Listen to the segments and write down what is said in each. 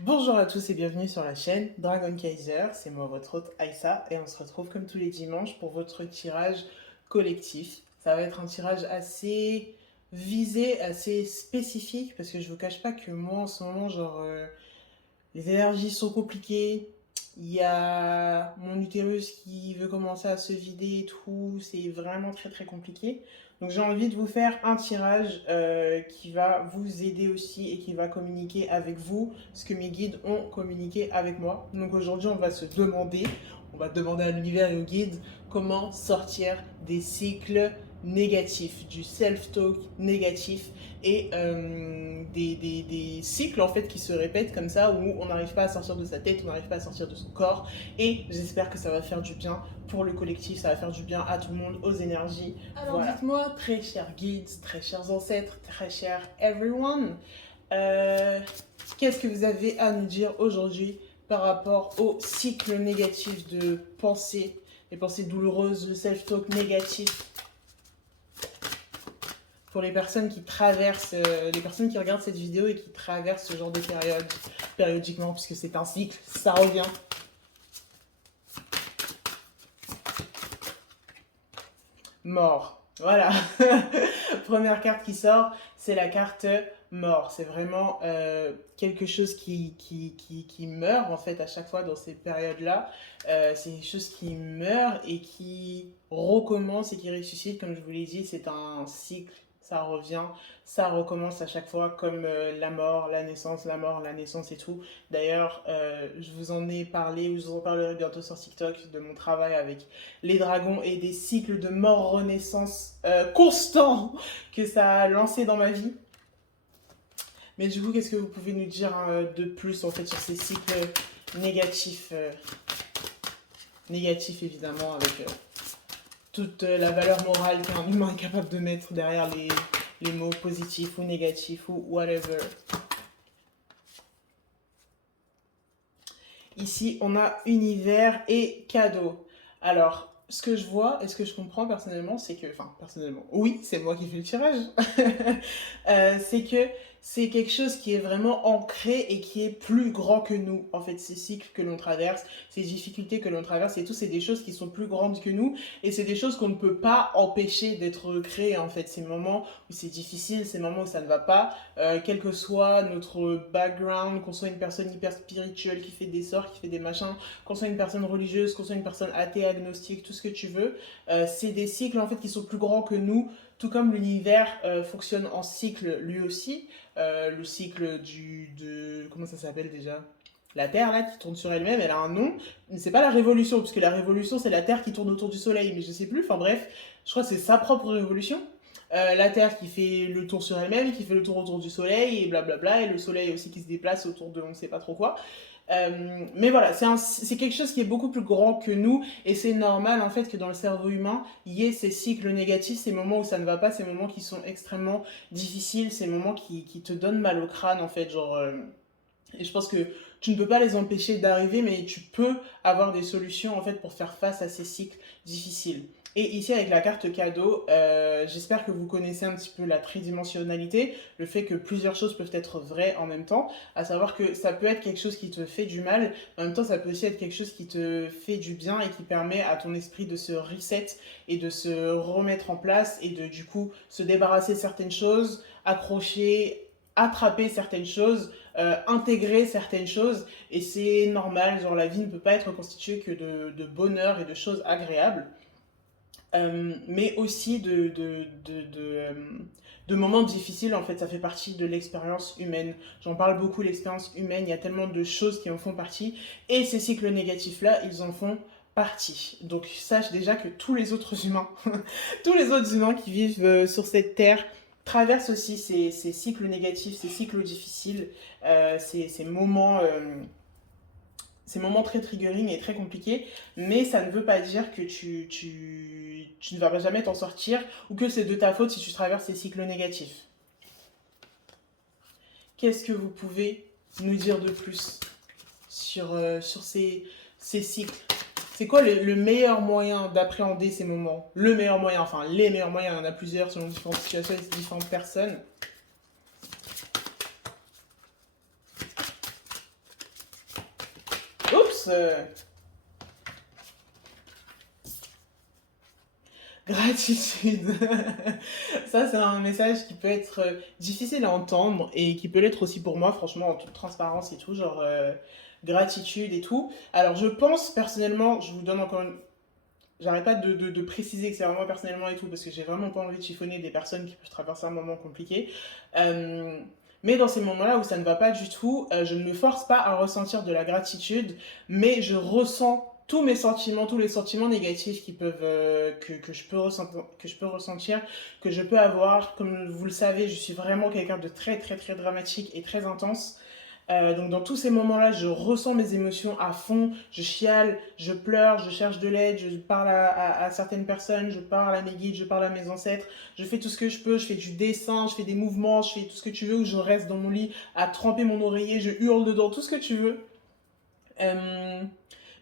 Bonjour à tous et bienvenue sur la chaîne Dragon Kaiser, c'est moi votre hôte Aïssa et on se retrouve comme tous les dimanches pour votre tirage collectif. Ça va être un tirage assez visé, assez spécifique parce que je vous cache pas que moi en ce moment les énergies sont compliquées. Il y a mon utérus qui veut commencer à se vider et tout. C'est vraiment très très compliqué. Donc j'ai envie de vous faire un tirage qui va vous aider aussi et qui va communiquer avec vous ce que mes guides ont communiqué avec moi. Donc aujourd'hui on va demander à l'univers et aux guides comment sortir des cycles négatifs, du self-talk négatif et des cycles en fait qui se répètent comme ça où on n'arrive pas à sortir de sa tête, on n'arrive pas à sortir de son corps et j'espère que ça va faire du bien pour le collectif, ça va faire du bien à tout le monde, aux énergies. Alors voilà. Dites-moi, très chers guides, très chers ancêtres, très chers everyone, qu'est-ce que vous avez à nous dire aujourd'hui par rapport au cycle négatif de pensée, les pensées douloureuses, le self-talk négatif pour les personnes qui traversent, les personnes qui regardent cette vidéo et qui traversent ce genre de période périodiquement, puisque c'est un cycle, ça revient. Mort. Voilà. Première carte qui sort, c'est la carte mort. C'est vraiment quelque chose qui meurt en fait à chaque fois dans ces périodes-là. C'est quelque chose qui meurt et qui recommence et qui ressuscite, comme je vous l'ai dit, c'est un cycle. Ça revient, ça recommence à chaque fois comme la mort, la naissance, la mort, la naissance et tout. D'ailleurs, je vous en ai parlé, ou je vous en parlerai bientôt sur TikTok, de mon travail avec les dragons et des cycles de mort-renaissance constants que ça a lancé dans ma vie. Mais du coup, qu'est-ce que vous pouvez nous dire de plus en fait sur ces cycles négatifs négatifs évidemment, avec toute la valeur morale qu'un humain est capable de mettre derrière les mots positifs ou négatifs ou whatever. Ici, on a univers et cadeau. Alors, ce que je vois et ce que je comprends personnellement, c'est que, enfin, personnellement, oui, c'est moi qui fais le tirage, c'est que c'est quelque chose qui est vraiment ancré et qui est plus grand que nous. En fait, ces cycles que l'on traverse, ces difficultés que l'on traverse et tout, c'est des choses qui sont plus grandes que nous et c'est des choses qu'on ne peut pas empêcher d'être créées. En fait, ces moments où c'est difficile, ces moments où ça ne va pas, quel que soit notre background, qu'on soit une personne hyper spirituelle qui fait des sorts, qui fait des machins, qu'on soit une personne religieuse, qu'on soit une personne athée, agnostique, tout ce que tu veux, c'est des cycles en fait qui sont plus grands que nous, tout comme l'univers fonctionne en cycle lui aussi. Le cycle comment ça s'appelle déjà, la Terre là qui tourne sur elle-même, elle a un nom, mais c'est pas la révolution, puisque la révolution c'est la Terre qui tourne autour du Soleil, mais je sais plus, enfin bref, je crois que c'est sa propre révolution. La Terre qui fait le tour sur elle-même, qui fait le tour autour du Soleil, et blablabla, et le Soleil aussi qui se déplace autour de on ne sait pas trop quoi. Mais voilà, c'est quelque chose qui est beaucoup plus grand que nous, et c'est normal en fait que dans le cerveau humain, il y ait ces cycles négatifs, ces moments où ça ne va pas, ces moments qui sont extrêmement difficiles, ces moments qui te donnent mal au crâne en fait, et je pense que tu ne peux pas les empêcher d'arriver, mais tu peux avoir des solutions en fait pour faire face à ces cycles difficiles. Et ici avec la carte cadeau, j'espère que vous connaissez un petit peu la tridimensionnalité, le fait que plusieurs choses peuvent être vraies en même temps, à savoir que ça peut être quelque chose qui te fait du mal, mais en même temps ça peut aussi être quelque chose qui te fait du bien et qui permet à ton esprit de se reset et de se remettre en place et de du coup se débarrasser de certaines choses, accrocher, attraper certaines choses, intégrer certaines choses, et c'est normal, genre la vie ne peut pas être constituée que de bonheur et de choses agréables, mais aussi de moments difficiles, en fait, ça fait partie de l'expérience humaine. J'en parle beaucoup, l'expérience humaine, il y a tellement de choses qui en font partie, et ces cycles négatifs-là, ils en font partie. Donc sache déjà que tous les autres humains, tous les autres humains qui vivent sur cette terre, traversent aussi ces cycles négatifs, ces cycles difficiles, ces moments ces moments très triggering et très compliqués, mais ça ne veut pas dire que tu ne vas jamais t'en sortir ou que c'est de ta faute si tu traverses ces cycles négatifs. Qu'est-ce que vous pouvez nous dire de plus sur ces cycles? C'est quoi le meilleur moyen d'appréhender ces moments? Le meilleur moyen, enfin les meilleurs moyens, il y en a plusieurs selon différentes situations et différentes personnes. Oups! Gratitude. Ça, c'est un message qui peut être difficile à entendre et qui peut l'être aussi pour moi, franchement, en toute transparence et tout, genre gratitude et tout. Alors, je pense personnellement, je vous donne encore une. J'arrête pas de préciser que c'est vraiment personnellement et tout, parce que j'ai vraiment pas envie de chiffonner des personnes qui peuvent traverser un moment compliqué. Euh, mais dans ces moments-là où ça ne va pas du tout, je ne me force pas à ressentir de la gratitude, mais je ressens tous mes sentiments, tous les sentiments négatifs qui peuvent, que je peux ressentir, que je peux avoir. Comme vous le savez, je suis vraiment quelqu'un de très très très dramatique et très intense. Donc dans tous ces moments-là, je ressens mes émotions à fond, je chiale, je pleure, je cherche de l'aide, je parle à certaines personnes, je parle à mes guides, je parle à mes ancêtres, je fais tout ce que je peux, je fais du dessin, je fais des mouvements, je fais tout ce que tu veux, ou je reste dans mon lit à tremper mon oreiller, je hurle dedans, tout ce que tu veux. Euh,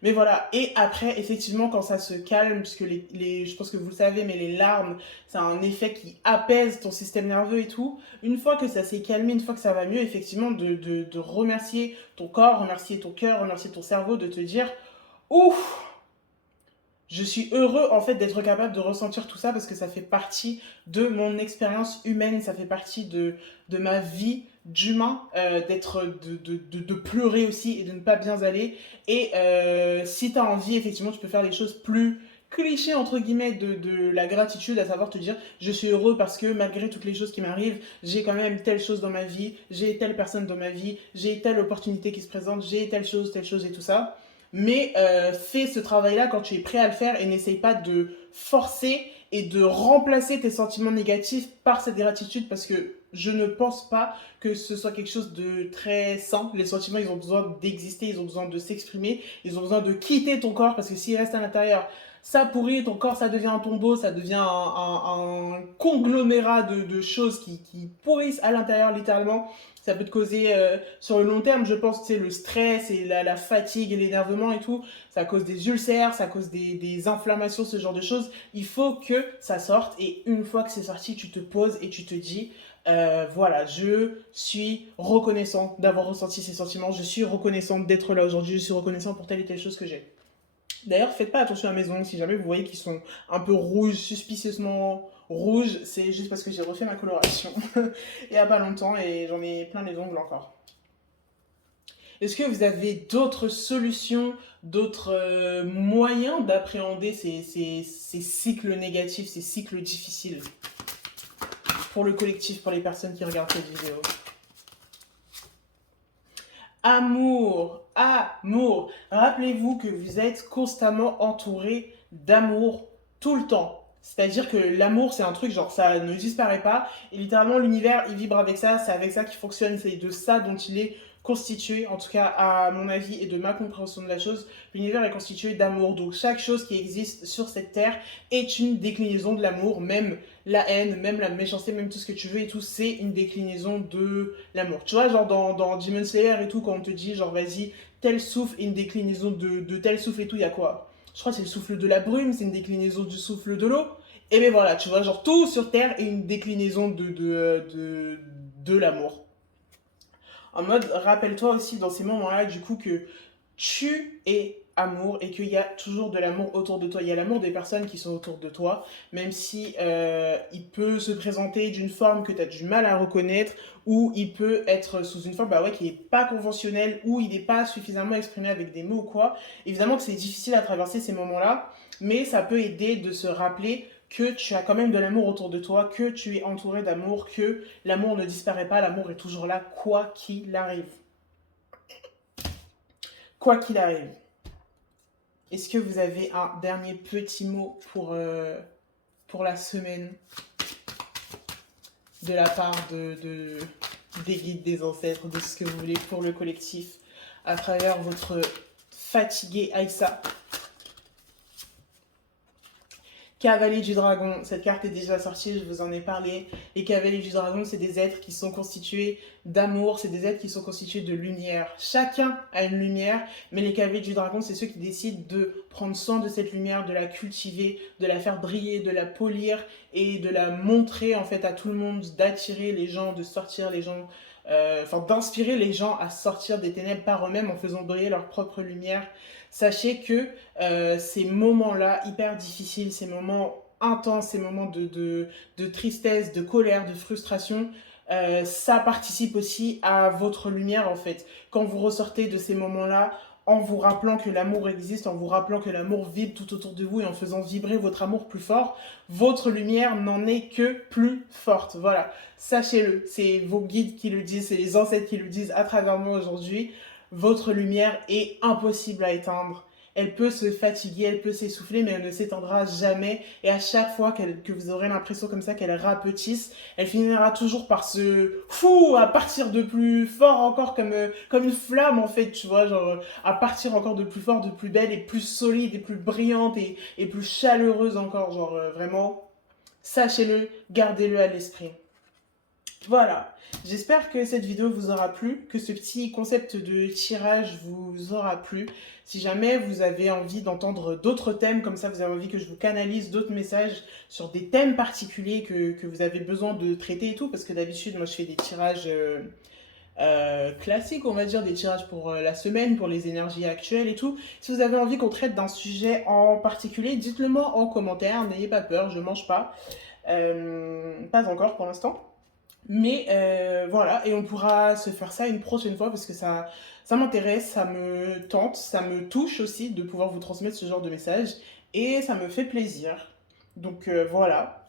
mais voilà, et après, effectivement, quand ça se calme, puisque je pense que vous le savez, mais les larmes, ça a un effet qui apaise ton système nerveux et tout. Une fois que ça s'est calmé, une fois que ça va mieux, effectivement, de remercier ton corps, remercier ton cœur, remercier ton cerveau, de te dire, ouf, je suis heureux en fait d'être capable de ressentir tout ça parce que ça fait partie de mon expérience humaine, ça fait partie de ma vie d'humain, de pleurer aussi et de ne pas bien aller. Et si tu as envie, effectivement, tu peux faire des choses plus clichés entre guillemets de la gratitude, à savoir te dire je suis heureux parce que malgré toutes les choses qui m'arrivent, j'ai quand même telle chose dans ma vie, j'ai telle personne dans ma vie, j'ai telle opportunité qui se présente, j'ai telle chose et tout ça. Mais fais ce travail-là quand tu es prêt à le faire et n'essaye pas de forcer et de remplacer tes sentiments négatifs par cette gratitude parce que je ne pense pas que ce soit quelque chose de très sain. Les sentiments, ils ont besoin d'exister, ils ont besoin de s'exprimer, ils ont besoin de quitter ton corps parce que s'ils restent à l'intérieur, ça pourrit, ton corps, ça devient un tombeau, ça devient un conglomérat de choses qui pourrissent à l'intérieur littéralement. Ça peut te causer sur le long terme, je pense, c'est le stress et la fatigue et l'énervement et tout. Ça cause des ulcères, ça cause des inflammations, ce genre de choses. Il faut que ça sorte et une fois que c'est sorti, tu te poses et tu te dis, voilà, je suis reconnaissant d'avoir ressenti ces sentiments, je suis reconnaissant d'être là aujourd'hui, je suis reconnaissant pour telle et telle chose que j'ai. D'ailleurs, faites pas attention à mes ongles. Si jamais vous voyez qu'ils sont un peu rouges, suspicieusement rouges, c'est juste parce que j'ai refait ma coloration il n'y a pas longtemps et j'en ai plein les ongles encore. Est-ce que vous avez d'autres solutions, d'autres moyens d'appréhender ces cycles négatifs, ces cycles difficiles pour le collectif, pour les personnes qui regardent cette vidéo? Amour, amour. Rappelez-vous que vous êtes constamment entouré d'amour tout le temps. C'est-à-dire que l'amour, c'est un truc, genre, ça ne disparaît pas. Et littéralement, l'univers, il vibre avec ça. C'est avec ça qu'il fonctionne. C'est de ça dont il est constitué, en tout cas à mon avis et de ma compréhension de la chose. L'univers est constitué d'amour. Donc, chaque chose qui existe sur cette terre est une déclinaison de l'amour. Même la haine, même la méchanceté, même tout ce que tu veux et tout, c'est une déclinaison de l'amour. Tu vois, genre dans Demon Slayer et tout, quand on te dit, genre, vas-y, tel souffle est une déclinaison de tel souffle et tout, il y a quoi? Je crois que c'est le souffle de la brume, c'est une déclinaison du souffle de l'eau. Et bien voilà, tu vois, genre tout sur Terre est une déclinaison de l'amour. En mode, rappelle-toi aussi dans ces moments-là, du coup, que tu es amour et qu'il y a toujours de l'amour autour de toi. Il y a l'amour des personnes qui sont autour de toi, même si il peut se présenter d'une forme que tu as du mal à reconnaître, ou il peut être sous une forme bah ouais, qui n'est pas conventionnelle, ou il n'est pas suffisamment exprimé avec des mots ou quoi. Évidemment que c'est difficile à traverser ces moments-là, mais ça peut aider de se rappeler que tu as quand même de l'amour autour de toi, que tu es entouré d'amour, que l'amour ne disparaît pas, l'amour est toujours là, quoi qu'il arrive. Quoi qu'il arrive. Est-ce que vous avez un dernier petit mot pour la semaine de la part des guides, des ancêtres, de ce que vous voulez pour le collectif à travers votre fatigué Aïssa? Cavalier du Dragon, cette carte est déjà sortie, je vous en ai parlé. Les Cavaliers du Dragon, c'est des êtres qui sont constitués d'amour, c'est des êtres qui sont constitués de lumière. Chacun a une lumière, mais les Cavaliers du Dragon, c'est ceux qui décident de prendre soin de cette lumière, de la cultiver, de la faire briller, de la polir et de la montrer en fait à tout le monde, d'attirer les gens, de sortir les gens enfin d'inspirer les gens à sortir des ténèbres par eux-mêmes en faisant briller leur propre lumière. Sachez que ces moments-là, hyper difficiles, ces moments intenses, ces moments de tristesse, de colère, de frustration, ça participe aussi à votre lumière en fait. Quand vous ressortez de ces moments-là, en vous rappelant que l'amour existe, en vous rappelant que l'amour vibre tout autour de vous et en faisant vibrer votre amour plus fort, votre lumière n'en est que plus forte. Voilà, sachez-le, c'est vos guides qui le disent, c'est les ancêtres qui le disent à travers moi aujourd'hui. Votre lumière est impossible à éteindre. Elle peut se fatiguer, elle peut s'essouffler, mais elle ne s'éteindra jamais. Et à chaque fois que vous aurez l'impression comme ça qu'elle rapetisse, elle finira toujours par se à partir de plus fort encore comme une flamme en fait, tu vois, genre à partir encore de plus fort, de plus belle et plus solide et plus brillante et plus chaleureuse encore, genre vraiment, sachez-le, gardez-le à l'esprit. Voilà, j'espère que cette vidéo vous aura plu, que ce petit concept de tirage vous aura plu. Si jamais vous avez envie d'entendre d'autres thèmes, comme ça vous avez envie que je vous canalise d'autres messages sur des thèmes particuliers que vous avez besoin de traiter et tout, parce que d'habitude moi je fais des tirages classiques, on va dire, des tirages pour la semaine, pour les énergies actuelles et tout. Si vous avez envie qu'on traite d'un sujet en particulier, dites-le moi en commentaire, n'ayez pas peur, je mange pas. Pas encore pour l'instant. Mais voilà, et on pourra se faire ça une prochaine fois parce que ça m'intéresse, ça me tente, ça me touche aussi de pouvoir vous transmettre ce genre de message et ça me fait plaisir. Donc voilà,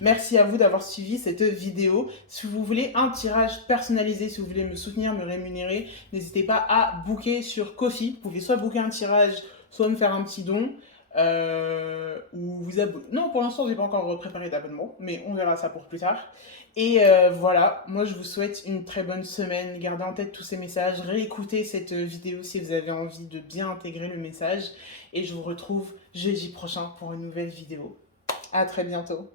merci à vous d'avoir suivi cette vidéo. Si vous voulez un tirage personnalisé, si vous voulez me soutenir, me rémunérer, n'hésitez pas à booker sur Ko-fi. Vous pouvez soit booker un tirage, soit me faire un petit don. Ou vous abonner. Non, pour l'instant, j'ai pas encore préparé d'abonnement, mais on verra ça pour plus tard. Et voilà, moi je vous souhaite une très bonne semaine. Gardez en tête tous ces messages, réécoutez cette vidéo si vous avez envie de bien intégrer le message. Et je vous retrouve jeudi prochain pour une nouvelle vidéo. À très bientôt.